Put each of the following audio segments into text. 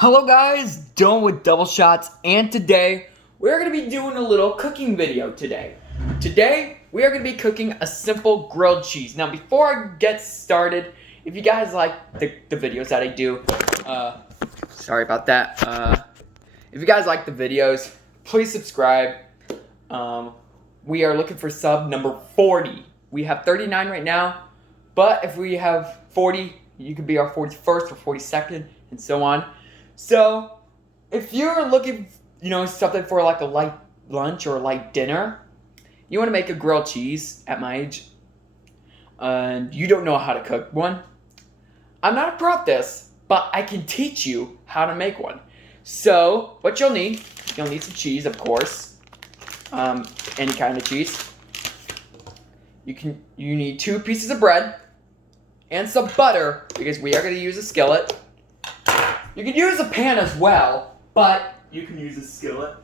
Hello guys, Dylan with Double Shots, and today we're going to be doing a little cooking video today. Today we are going to be cooking a simple grilled cheese. Now before I get started, if you guys like the videos that I do, sorry about that, if you guys like the videos, please subscribe. We are looking for sub number 40. We have 39 right now, but if we have 40, you could be our 41st or 42nd and so on. So, if you're looking, something for like a light lunch or a light dinner, you want to make a grilled cheese at my age, and you don't know how to cook one, I'm not a pro at this, but I can teach you how to make one. So, what you'll need some cheese, of course, any kind of cheese. You need 2 pieces of bread and some butter, because we are going to use a skillet. You can use a pan as well, but you can use a skillet.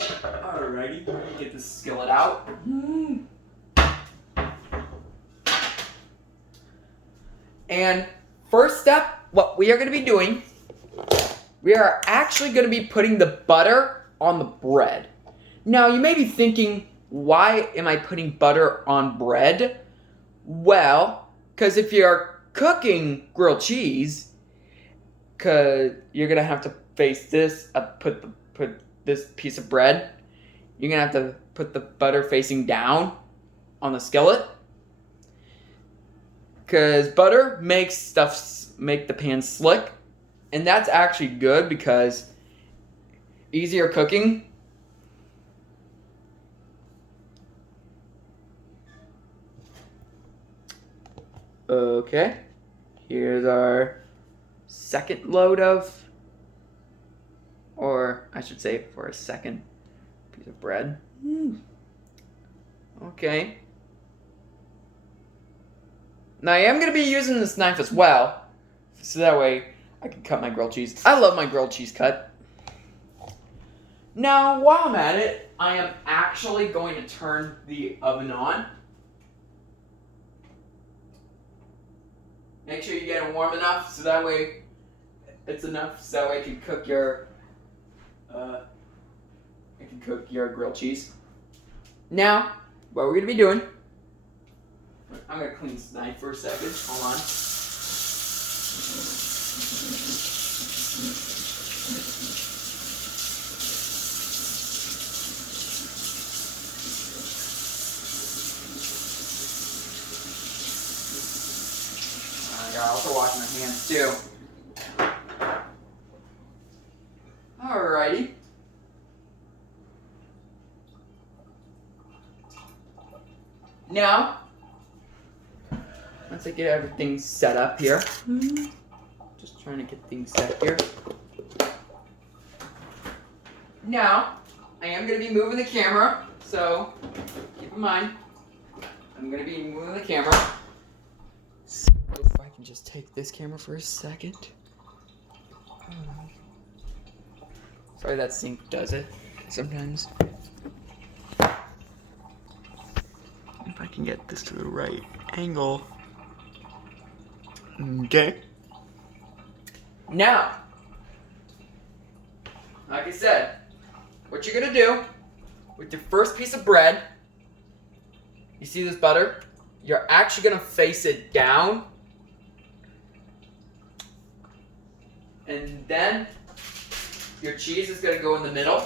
Alrighty, let me get this skillet out. And first step, what we are going to be doing, we are actually going to be putting the butter on the bread. Now, you may be thinking, why am I putting butter on bread? Well, because if you're cooking grilled cheese, because you're gonna have to face this, put this piece of bread. You're gonna have to put the butter facing down on the skillet, because butter makes make the pan slick, and that's actually good because easier cooking. Okay, here's our second load of, or I should say for a second piece of bread. Okay. Now I am going to be using this knife as well, so that way I can cut my grilled cheese. I love my grilled cheese cut. Now while I'm at it, I am actually going to turn the oven on. Make sure you get it warm enough so that way it's enough so that way I can cook your grilled cheese. Now, what we're gonna be doing, I'm gonna clean this knife for a second. Hold on. I gotta also wash my hands too. Alrighty. Now, once I get everything set up here, just trying to get things set here. Now, I am going to be moving the camera, so keep in mind, I'm going to be moving the camera. So if I can just take this camera for a second. Sorry, that sink does it sometimes. If I can get this to the right angle. Okay. Now, like I said, what you're gonna do with your first piece of bread, you see this butter? You're actually gonna face it down. And then your cheese is going to go in the middle.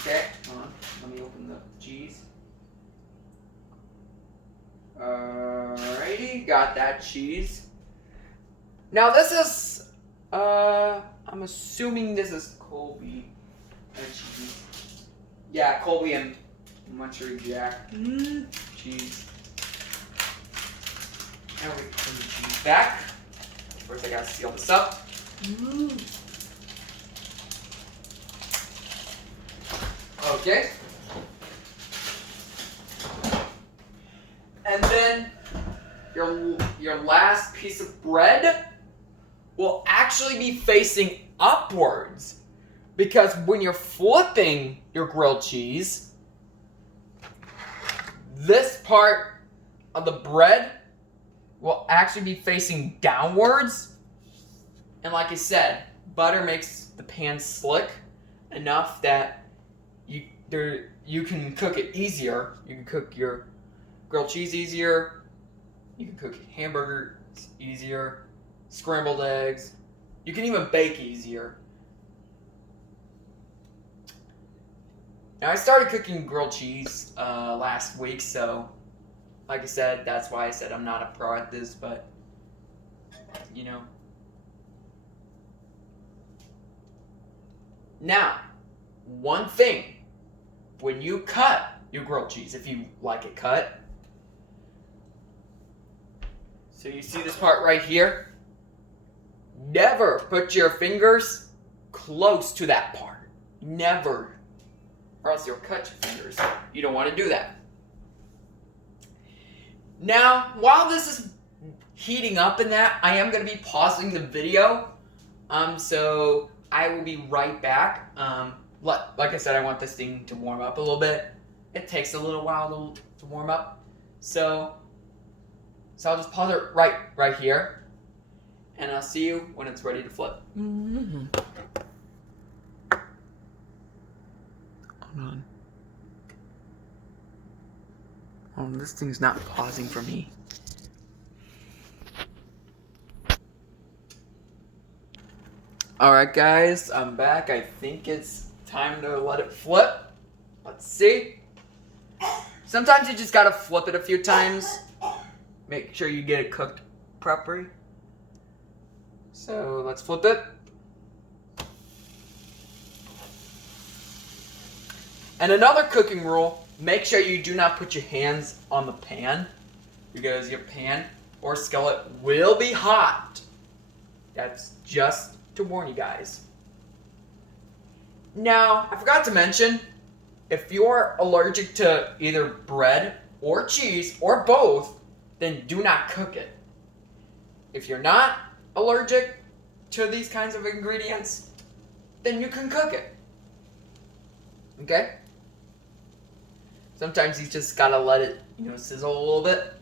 Okay, hold on. Let me open the cheese. Alrighty, got that cheese. Now this is, I'm assuming this is Colby cheese. Yeah, Colby and Munchery Jack cheese. And we put the cheese back. First I gotta seal this up. Okay. And then your last piece of bread will actually be facing upwards, because when you're flipping your grilled cheese, this part of the bread will actually be facing downwards. And like I said, butter makes the pan slick enough that you can cook it easier. You can cook your grilled cheese easier. You can cook hamburgers easier. Scrambled eggs. You can even bake easier. Now I started cooking grilled cheese last week, so like I said, that's why I said I'm not a pro at this, but you know. Now, one thing, when you cut your grilled cheese, if you like it cut, so you see this part right here, never put your fingers close to that part. Never. Or else you'll cut your fingers. You don't want to do that. Now, while this is heating up in that, I am going to be pausing the video. So I will be right back. Like I said, I want this thing to warm up a little bit. It takes a little while to warm up. So I'll just pause it right here. And I'll see you when it's ready to flip. Mm-hmm. Hold on. Oh, this thing's not pausing for me. Alright guys, I'm back. I think it's time to let it flip. Let's see. Sometimes you just gotta flip it a few times. Make sure you get it cooked properly. So let's flip it. And another cooking rule, make sure you do not put your hands on the pan, because your pan or skillet will be hot. That's just to warn you guys. Now, I forgot to mention, if you're allergic to either bread or cheese or both, then do not cook it. If you're not allergic to these kinds of ingredients, then you can cook it. Okay? Sometimes you just gotta let it, sizzle a little bit.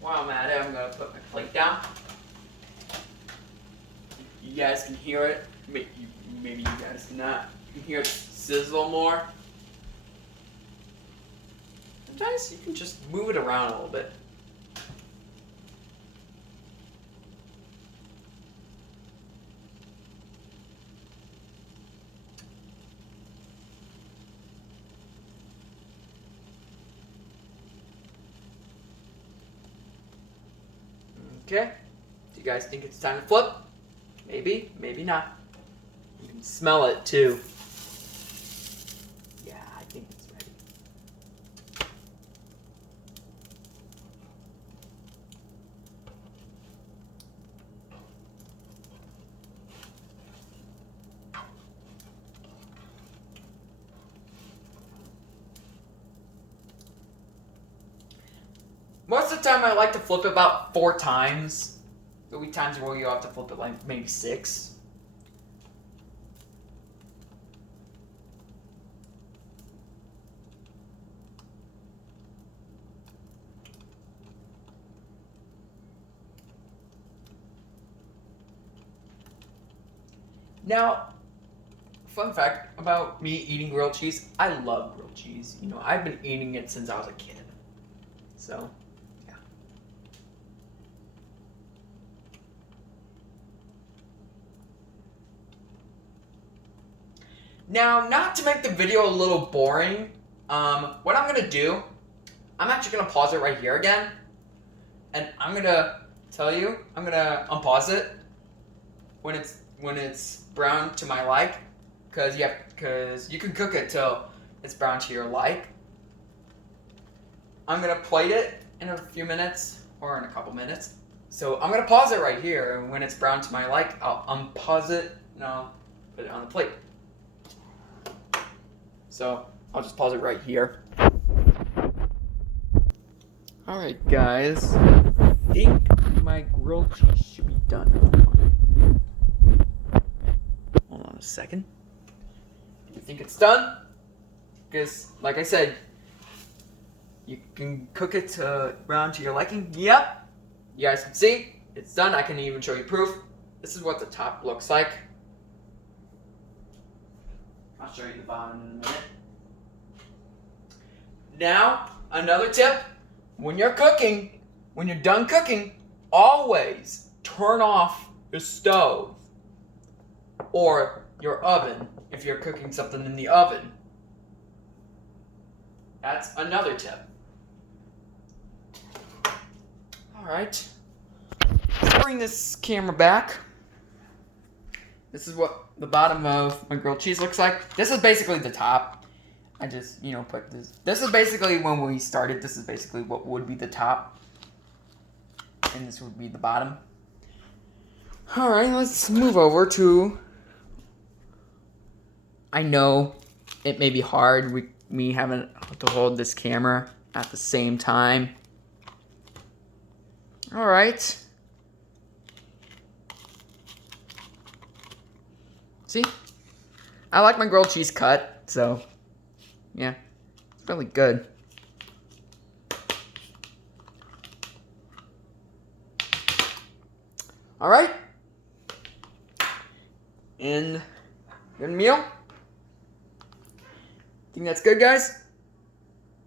While I'm at it, I'm gonna put my plate down. You guys can hear it. Maybe you guys cannot. You can hear it sizzle more. Sometimes you can just move it around a little bit. Okay, do you guys think it's time to flip? Maybe, maybe not. You can smell it too. Yeah, I think it's ready. Most of the time I like to flip it about 4 times. There'll be times where you have to flip it like maybe 6. Now, fun fact about me eating grilled cheese, I love grilled cheese. I've been eating it since I was a kid. So, yeah. Now, not to make the video a little boring, what I'm going to do, I'm actually going to pause it right here again. And I'm going to tell you, I'm going to unpause it when it's brown to my like. Because you can cook it till it's brown to your like. I'm going to plate it in a few minutes, or in a couple minutes. So I'm going to pause it right here, and when it's brown to my like, I'll unpause it, and I'll put it on the plate. So I'll just pause it right here. Alright guys, I think my grilled cheese should be done. a second. You think it's done? Because, like I said, you can cook it brown to your liking. Yep. You guys can see it's done. I can even show you proof. This is what the top looks like. I'll show you the bottom in a minute. Now, another tip. When you're cooking, when you're done cooking, always turn off your stove or your oven if you're cooking something in the oven. That's another tip. Alright. Let's bring this camera back. This is what the bottom of my grilled cheese looks like. This is basically the top. I just, put this. This is basically when we started. This is basically what would be the top. And this would be the bottom. Alright, let's move over to... I know it may be hard me having to hold this camera at the same time. Alright. See? I like my grilled cheese cut, so yeah, it's really good. Alright. And good meal. Think that's good, guys?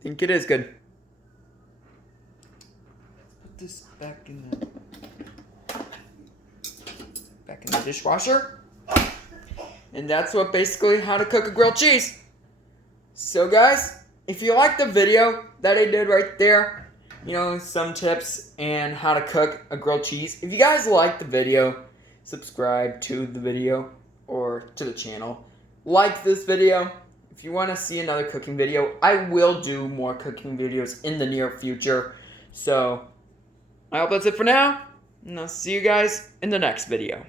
Think it is good. Let's put this back in the dishwasher. And that's what basically how to cook a grilled cheese. So guys, if you like the video that I did right there, some tips and how to cook a grilled cheese. If you guys like the video, subscribe to the video or to the channel. Like this video. If you want to see another cooking video, I will do more cooking videos in the near future. So, I hope that's it for now, and I'll see you guys in the next video.